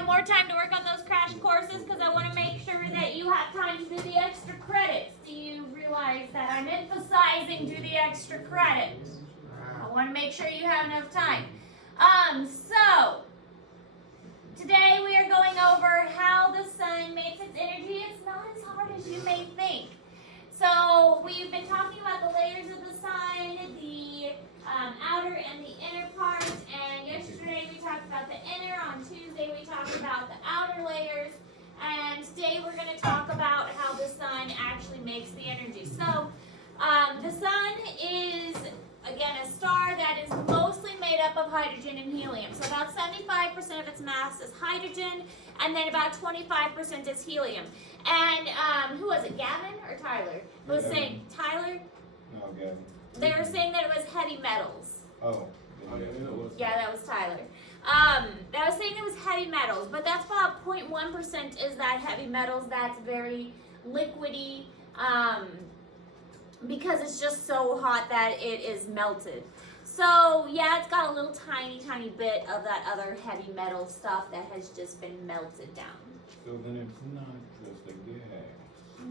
have more time to work on those crash courses because I want to make sure that you have time to do the extra credits. Do you realize that I'm emphasizing do the extra credits? I want to make sure you have enough time. So today we are going over how the sun makes its energy. It's not as hard as you may think. So we've been talking about the layers of the sun, the outer and the inner part, and yesterday we talked about the inner, on Tuesday we talked about the outer layers, and today we're going to talk about how the sun actually makes the energy. So the sun is, again, a star that is mostly made up of hydrogen and helium. So about 75% of its mass is hydrogen, and then about 25% is helium. And who was it, Gavin or Tyler? Who was saying, Tyler? No, Gavin. They were saying that it was heavy metals. Oh. Yeah, that was Tyler. That was saying it was heavy metals, but that's about 0.1% is that heavy metals that's very liquidy, because it's just so hot that it is melted. So yeah, it's got a little tiny bit of that other heavy metal stuff that has just been melted down. So then it's not just a gas.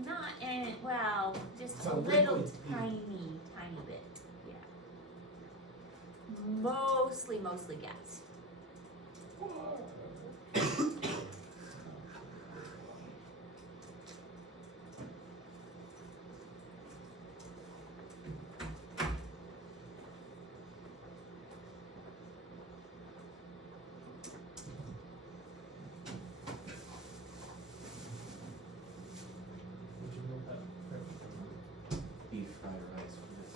Not in, well, just a little tiny bit. Yeah. Mostly gas. Beef fried rice for this.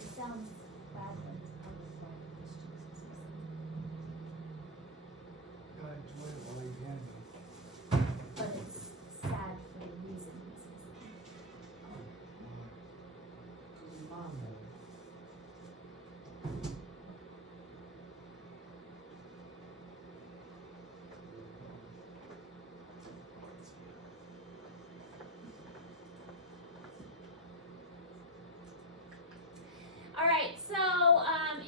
It sounds bad when it's public questions. Gotta enjoy it while you can. But it's sad for the reasons. Mom knows. All right, so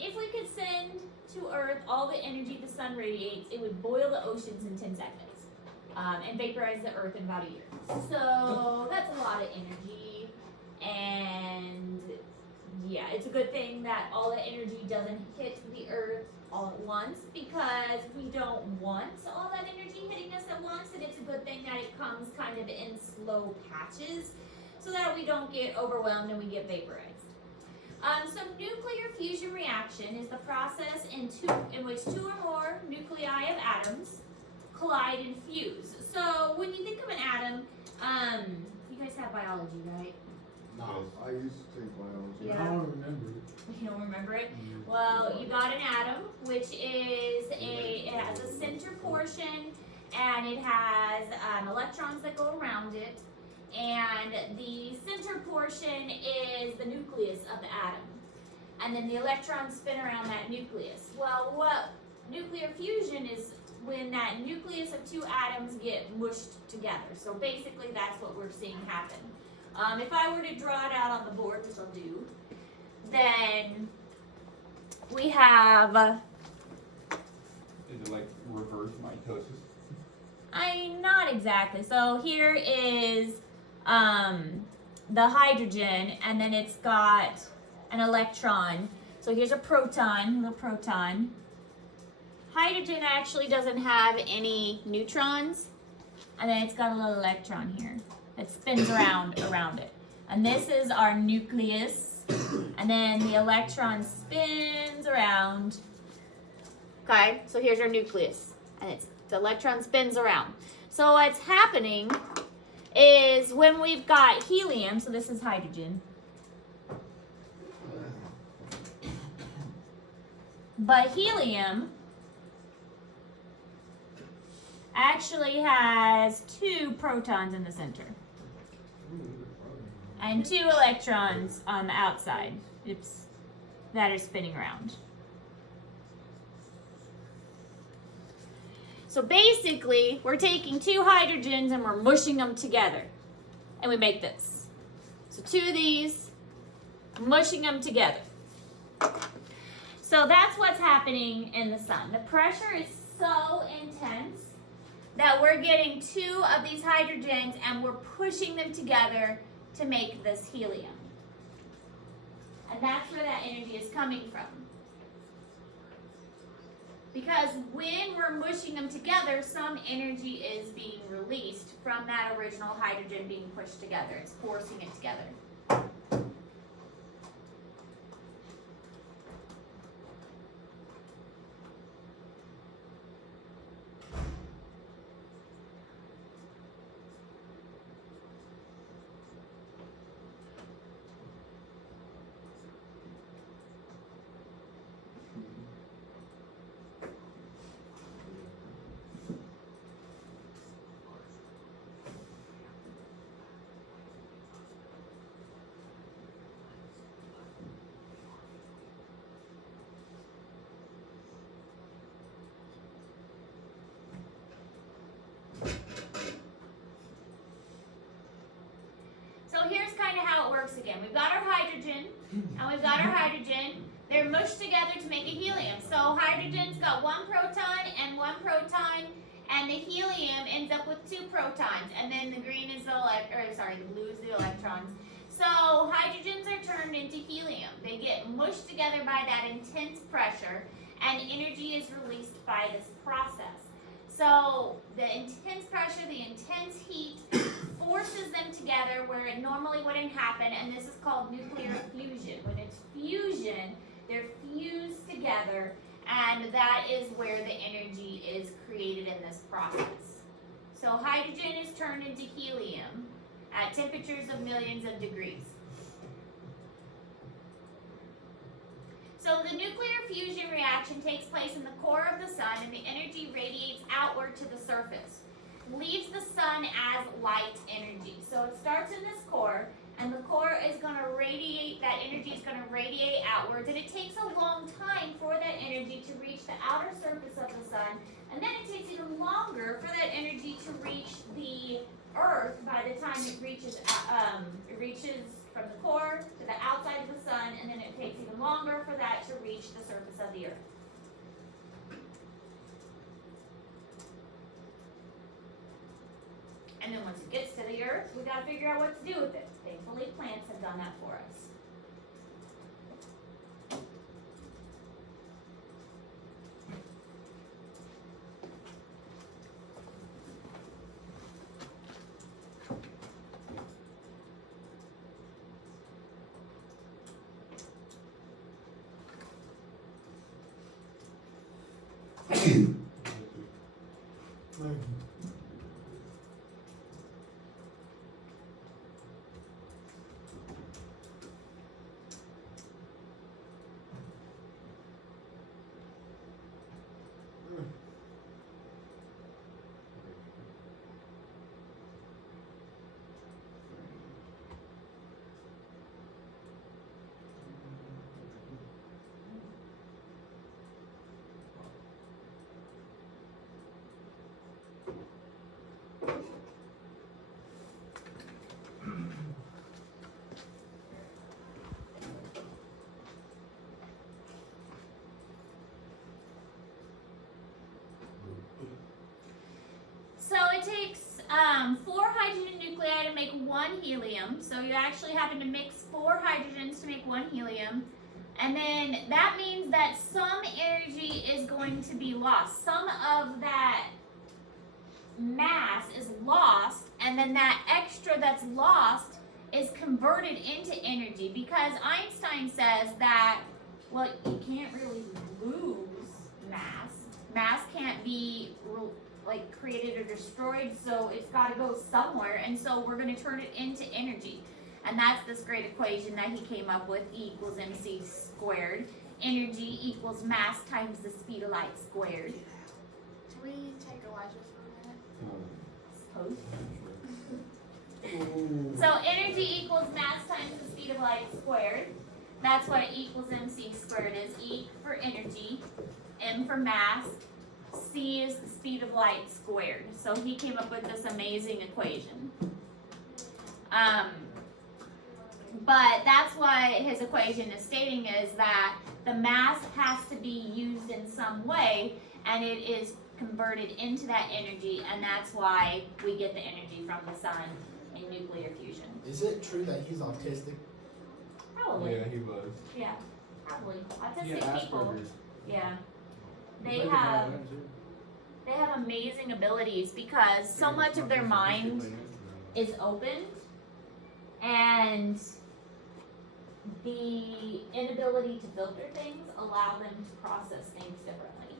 if we could send to Earth all the energy the sun radiates, it would boil the oceans in 10 seconds and vaporize the Earth in about a year. So that's a lot of energy, and yeah, it's a good thing that all the energy doesn't hit the Earth all at once, because we don't want all that energy hitting us at once, and it's a good thing that it comes kind of in slow patches so that we don't get overwhelmed and we get vaporized. So nuclear fusion reaction is the process in which two or more nuclei of atoms collide and fuse. So when you think of an atom, you guys have biology, right? No. I used to take biology. Yeah. I don't remember it. You don't remember it? Well, you got an atom, which is it has a center portion, and it has electrons that go around it. And the center portion is the nucleus of the atom. And then the electrons spin around that nucleus. Well, what nuclear fusion is when that nucleus of two atoms get mushed together. So basically that's what we're seeing happen. If I were to draw it out on the board, which I'll do, then we have... Is it like reverse mitosis? Not exactly. So here is the hydrogen, and then it's got an electron. So here's a proton, little proton. Hydrogen actually doesn't have any neutrons, and then it's got a little electron here that spins around it. And this is our nucleus, and then the electron spins around. Okay, so here's our nucleus, and the electron spins around. So what's happening is when we've got helium, so this is hydrogen, but helium actually has two protons in the center and two electrons on the outside. Oops, that are spinning around. So basically, we're taking two hydrogens and we're mushing them together. And we make this. So two of these, mushing them together. So that's what's happening in the sun. The pressure is so intense that we're getting two of these hydrogens and we're pushing them together to make this helium. And that's where that energy is coming from. Because when we're mushing them together, some energy is being released from that original hydrogen being pushed together. It's forcing it together. So here's kind of how it works again. We've got our hydrogen, and we've got our hydrogen. They're mushed together to make a helium. So hydrogen's got one proton and one proton, and the helium ends up with two protons. And then the green is the the blue is the electrons. So hydrogens are turned into helium. They get mushed together by that intense pressure, and energy is released by this process. So the intense pressure, the intense heat forces them together where it normally wouldn't happen, and this is called nuclear fusion. When it's fusion, they're fused together, and that is where the energy is created in this process. So hydrogen is turned into helium at temperatures of millions of degrees. So the nuclear fusion reaction takes place in the core of the sun, and the energy radiates outward to the surface. Leaves the sun as light energy. So it starts in this core, and the core is going to radiate, that energy is going to radiate outwards, and it takes a long time for that energy to reach the outer surface of the sun, and then it takes even longer for that energy to reach the earth by the time it reaches from the core to the outside of the sun, and then it takes even longer for that to reach the surface of the earth. And then once it gets to the earth, we got to figure out what to do with it. Thankfully, plants have done that for us. So it takes 4 hydrogen nuclei to make 1 helium. So you actually happen to mix 4 hydrogens to make 1 helium. And then that means that some energy is going to be lost. Some of that mass is lost, and then that extra that's lost is converted into energy, because Einstein says that, well, you can't really lose mass. Mass can't be created or destroyed, so it's got to go somewhere, and so we're going to turn it into energy. And that's this great equation that he came up with, E equals mc squared. Energy equals mass times the speed of light squared. Can we take Elijah for a minute? Suppose. So energy equals mass times the speed of light squared. That's what E equals mc squared is. E for energy, m for mass, C is the speed of light squared. So he came up with this amazing equation. But that's why his equation is stating is that the mass has to be used in some way, and it is converted into that energy, and that's why we get the energy from the sun in nuclear fusion. Is it true that he's autistic? Probably. Yeah, he was. Yeah, probably. He had Autistic people. Asperger's. Yeah. They have amazing abilities because so much of their mind is open, and the inability to filter things allow them to process things differently.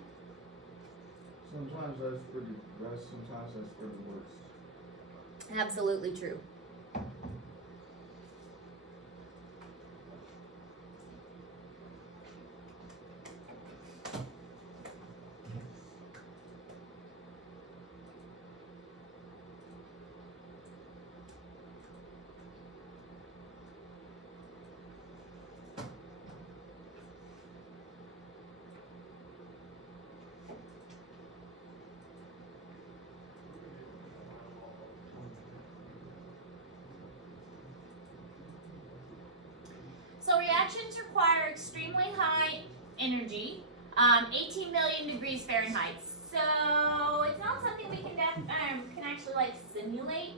Sometimes that's for the best, sometimes that's for the worst. Absolutely true. So reactions require extremely high energy, 18 million degrees Fahrenheit. So it's not something we can actually like simulate.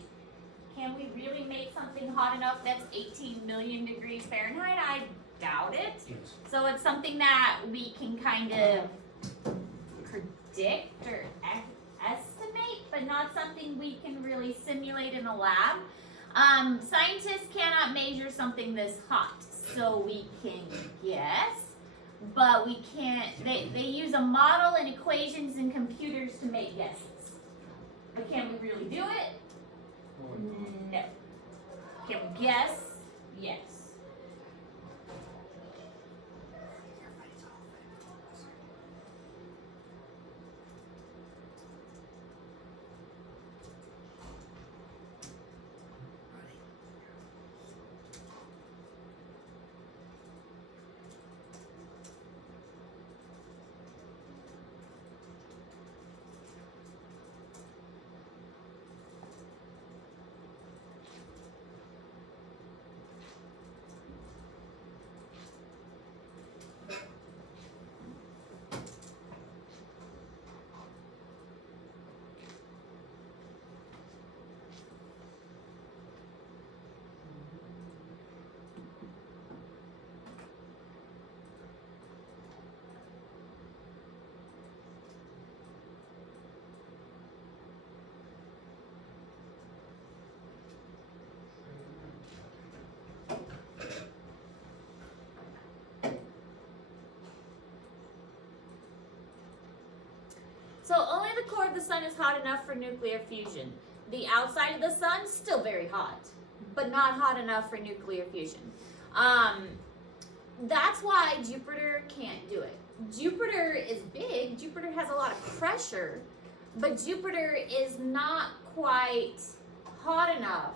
Can we really make something hot enough that's 18 million degrees Fahrenheit? I doubt it. Yes. So it's something that we can kind of predict or estimate, but not something we can really simulate in a lab. Scientists cannot measure something this hot, so we can guess, but we can't, they use a model and equations and computers to make guesses. But can we really do it? No. Can we guess? Yes. So only the core of the sun is hot enough for nuclear fusion. The outside of the sun, still very hot, but not hot enough for nuclear fusion. That's why Jupiter can't do it. Jupiter is big, Jupiter has a lot of pressure, but Jupiter is not quite hot enough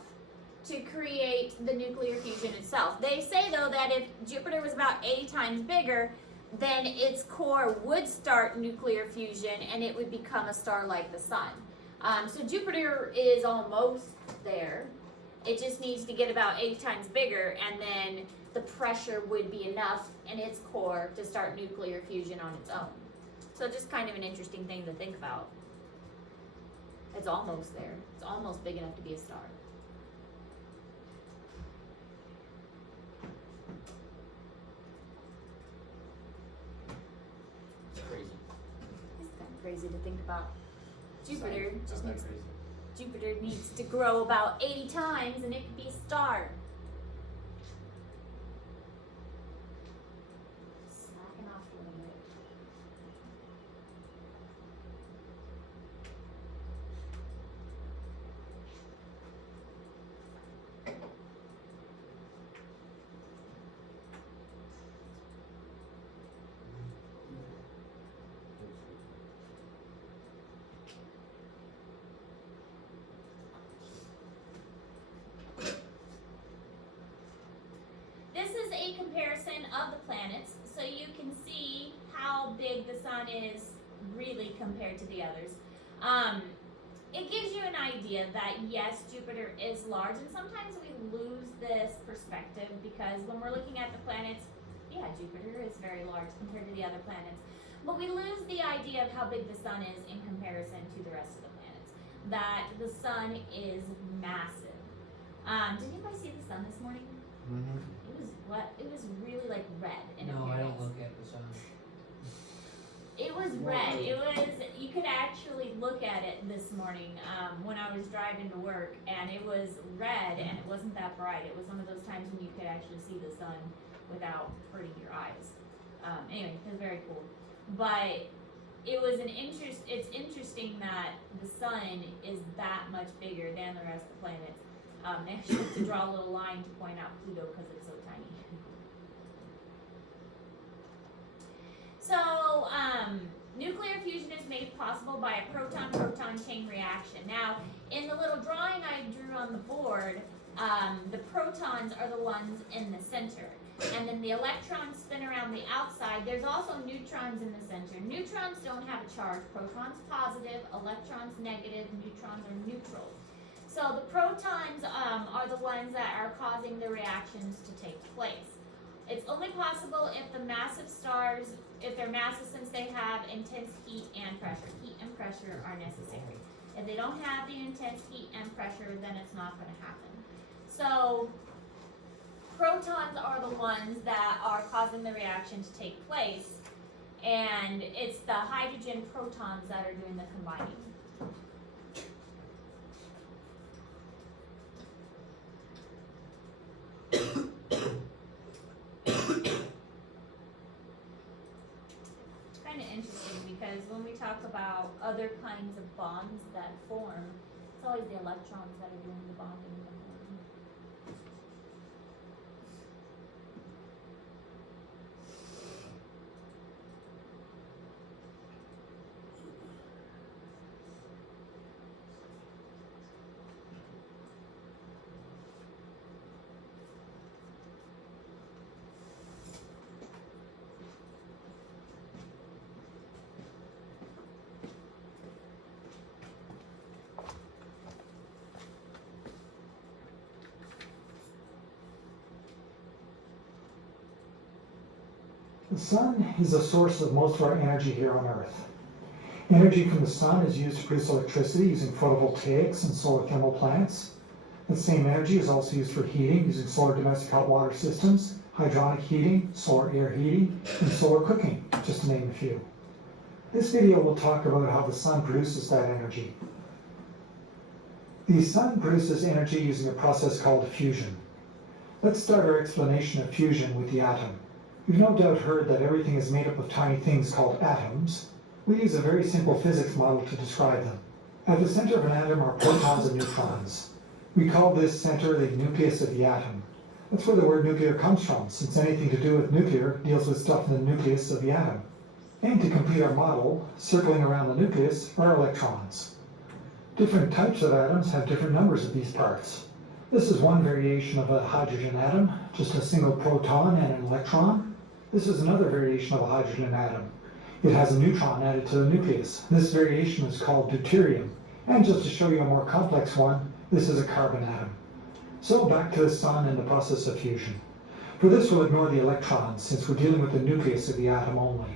to create the nuclear fusion itself. They say though that if Jupiter was about 80 times bigger, then its core would start nuclear fusion and it would become a star like the sun. So Jupiter is almost there. It just needs to get about 8 times bigger, and then the pressure would be enough in its core to start nuclear fusion on its own. So just kind of an interesting thing to think about. It's almost there. It's almost big enough to be a star. Crazy. It's kind of crazy to think about. Jupiter Not just that needs, crazy. Jupiter needs to grow about 80 times and it could be a star. Slacking off a little bit. This is a comparison of the planets, so you can see how big the sun is really compared to the others. It gives you an idea that yes, Jupiter is large, and sometimes we lose this perspective because when we're looking at the planets, yeah, Jupiter is very large compared to the other planets. But we lose the idea of how big the sun is in comparison to the rest of the planets. That the sun is massive. Did anybody see the sun this morning? It was really like red in No, I don't appearance. look at the sun. It was red. You could actually look at it this morning when I was driving to work, and it was red, and it wasn't that bright. It was one of those times when you could actually see the sun without hurting your eyes. Anyway, it was very cool. But it was it's interesting that the sun is that much bigger than the rest of the planets. They actually have to draw a little line to point out Pluto because it's so tiny. So, nuclear fusion is made possible by a proton-proton chain reaction. Now, in the little drawing I drew on the board, the protons are the ones in the center. And then the electrons spin around the outside. There's also neutrons in the center. Neutrons don't have a charge. Protons positive, electrons negative, neutrons are neutral. So the protons are the ones that are causing the reactions to take place. It's only possible if the massive stars, if they're massive, since they have intense heat and pressure. Heat and pressure are necessary. If they don't have the intense heat and pressure, then it's not going to happen. So protons are the ones that are causing the reaction to take place, and it's the hydrogen protons that are doing the combining. Kind of interesting because when we talk about other kinds of bonds that form, it's always the electrons that are doing the bonding. The sun is the source of most of our energy here on Earth. Energy from the sun is used to produce electricity using photovoltaics and solar thermal plants. The same energy is also used for heating using solar domestic hot water systems, hydronic heating, solar air heating, and solar cooking, just to name a few. This video will talk about how the sun produces that energy. The sun produces energy using a process called fusion. Let's start our explanation of fusion with the atom. You've no doubt heard that everything is made up of tiny things called atoms. We use a very simple physics model to describe them. At the center of an atom are protons and neutrons. We call this center the nucleus of the atom. That's where the word nuclear comes from, since anything to do with nuclear deals with stuff in the nucleus of the atom. And to complete our model, circling around the nucleus are electrons. Different types of atoms have different numbers of these parts. This is one variation of a hydrogen atom, just a single proton and an electron. This is another variation of a hydrogen atom. It has a neutron added to the nucleus. This variation is called deuterium. And just to show you a more complex one, this is a carbon atom. So back to the sun and the process of fusion. For this we'll ignore the electrons, since we're dealing with the nucleus of the atom only.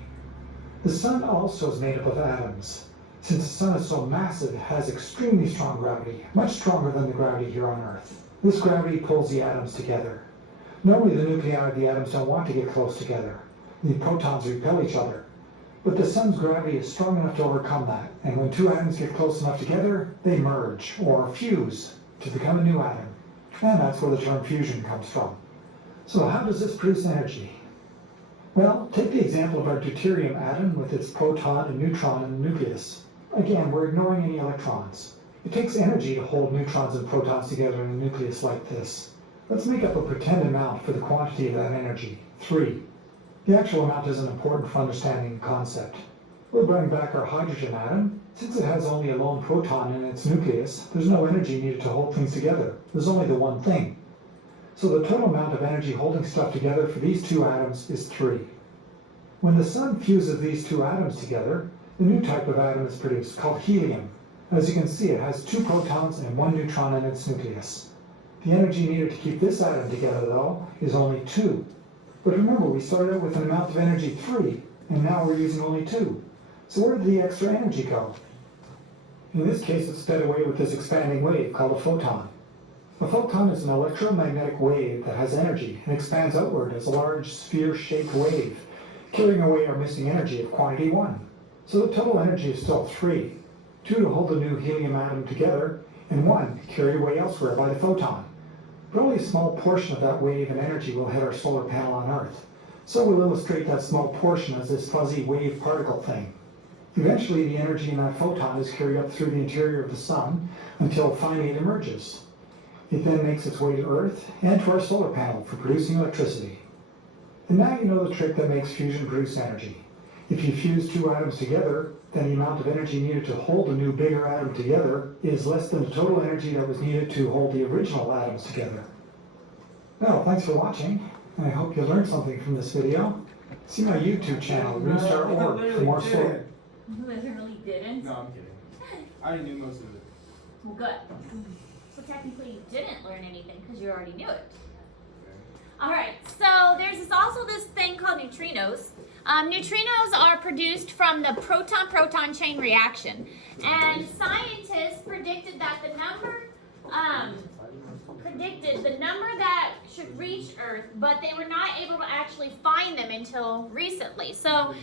The sun also is made up of atoms. Since the sun is so massive, it has extremely strong gravity, much stronger than the gravity here on Earth. This gravity pulls the atoms together. Normally the nuclei of the atoms don't want to get close together. The protons repel each other. But the sun's gravity is strong enough to overcome that, and when two atoms get close enough together, they merge, or fuse, to become a new atom. And that's where the term fusion comes from. So how does this produce energy? Well, take the example of our deuterium atom with its proton and neutron in the nucleus. Again, we're ignoring any electrons. It takes energy to hold neutrons and protons together in a nucleus like this. Let's make up a pretend amount for the quantity of that energy, 3. The actual amount isn't important for understanding the concept. We'll bring back our hydrogen atom. Since it has only a lone proton in its nucleus, there's no energy needed to hold things together. There's only the one thing. So the total amount of energy holding stuff together for these two atoms is 3. When the sun fuses these two atoms together, The new type of atom is produced, called helium. As you can see, it has 2 protons and 1 neutron in its nucleus. The energy needed to keep this atom together, though, is only 2. But remember, we started out with an amount of energy 3, and now we're using only 2. So where did the extra energy go? In this case, it's sped away with this expanding wave called a photon. A photon is an electromagnetic wave that has energy and expands outward as a large sphere-shaped wave, carrying away our missing energy of quantity 1. So the total energy is still 3, 2 to hold the new helium atom together, and 1 carried away elsewhere by the photon. But only a small portion of that wave and energy will hit our solar panel on Earth. So we'll illustrate that small portion as this fuzzy wave particle thing. Eventually, the energy in that photon is carried up through the interior of the sun until finally it emerges. It then makes its way to Earth and to our solar panel for producing electricity. And now you know the trick that makes fusion produce energy. If you fuse 2 atoms together, then the amount of energy needed to hold the new bigger atom together is less than the total energy that was needed to hold the original atoms together. Well, thanks for watching, and I hope you learned something from this video. See my YouTube channel, Moonstar.org, for more stories. Literally didn't. No, I'm kidding. I already knew most of it. Well, good. So technically you didn't learn anything because you already knew it. Alright, so there's also this thing called neutrinos. Neutrinos are produced from the proton-proton chain reaction. And scientists predicted that the number that should reach Earth, but they were not able to actually find them until recently. So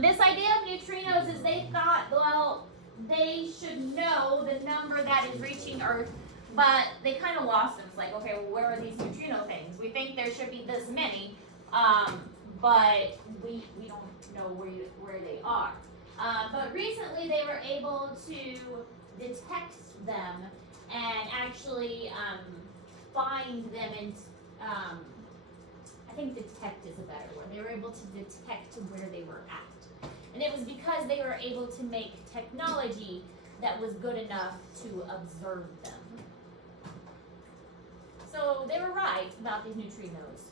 this idea of neutrinos is they thought, well, they should know the number that is reaching Earth, but they kind of lost them. It's like, okay, well, where are these neutrino things? We think there should be this many, but we don't know where they are. But recently they were able to detect them and actually find them, and I think detect is a better word. They were able to detect where they were at. And it was because they were able to make technology that was good enough to observe them. So they were right about these neutrinos.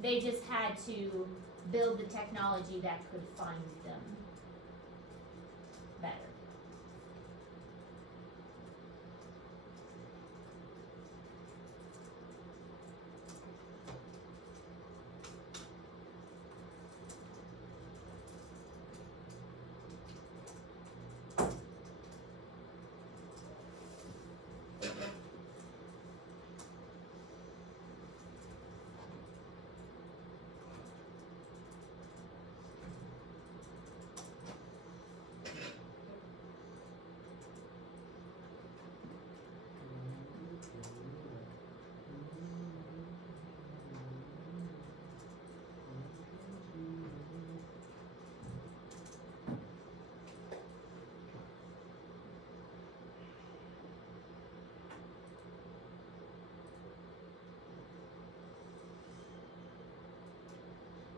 They just had to build the technology that could find them better.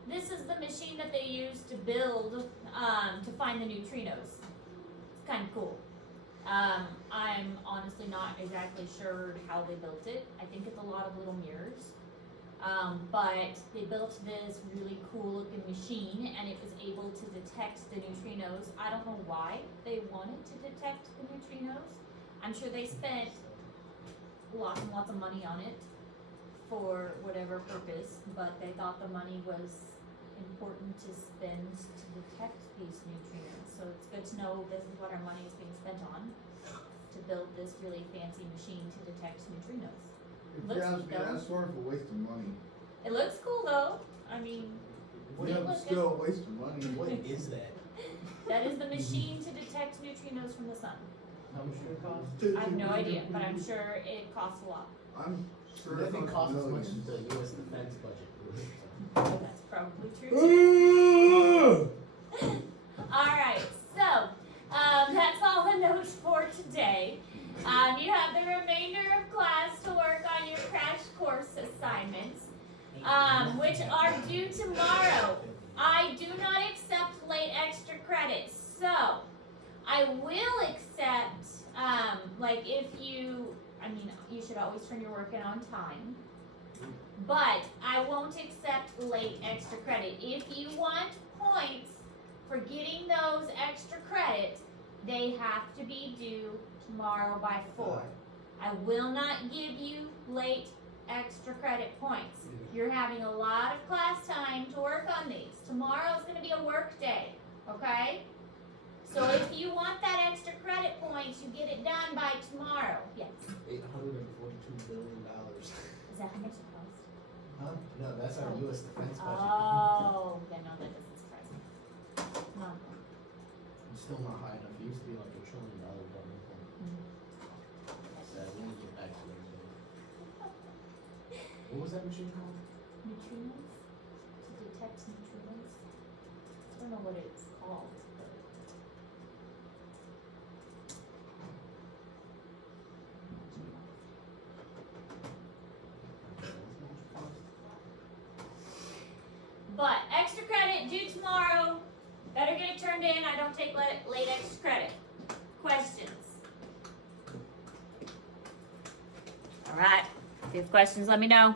This is the machine that they use to build, to find the neutrinos. It's kind of cool. I'm honestly not exactly sure how they built it. I think it's a lot of little mirrors. But they built this really cool looking machine and it was able to detect the neutrinos. I don't know why they wanted to detect the neutrinos. I'm sure they spent lots and lots of money on it for whatever purpose, but they thought the money was important to spend to detect these neutrinos. So it's good to know this is what our money is being spent on, to build this really fancy machine to detect neutrinos. If Looks you ask neat me, though. that's sort of a waste of money. It looks cool though. I mean, Yeah, but still a waste of money. What is that? that is the machine to detect neutrinos from the sun. How much did it cost? I have no idea, but I'm sure it costs a lot. I'm sure Nothing it's costs as much millions. as the U.S. defense budget. That's probably true. Alright, so that's all the notes for today. You have the remainder of class to work on your crash course assignments, which are due tomorrow. I do not accept late extra credits, so I will accept, like if you, you should always turn your work in on time. But I won't accept late extra credit. If you want points for getting those extra credits, they have to be due tomorrow by 4. I will not give you late extra credit points. You're having a lot of class time to work on these. Tomorrow's gonna be a work day, okay? So if you want that extra credit points, you get it done by tomorrow. Yes. $842 billion. Is that how much it costs? Huh? No, that's our U.S. defense budget. Oh, yeah, no, that doesn't surprise me. No. It's still not high enough. It used to be like $1 trillion government thing. So we need to get back to it. What was that machine called? Neutrinos? To detect neutrinos? I don't know what it's called, but. But extra credit due tomorrow. Better get it turned in. I don't take late extra credit. Questions? All right. If you have questions, let me know.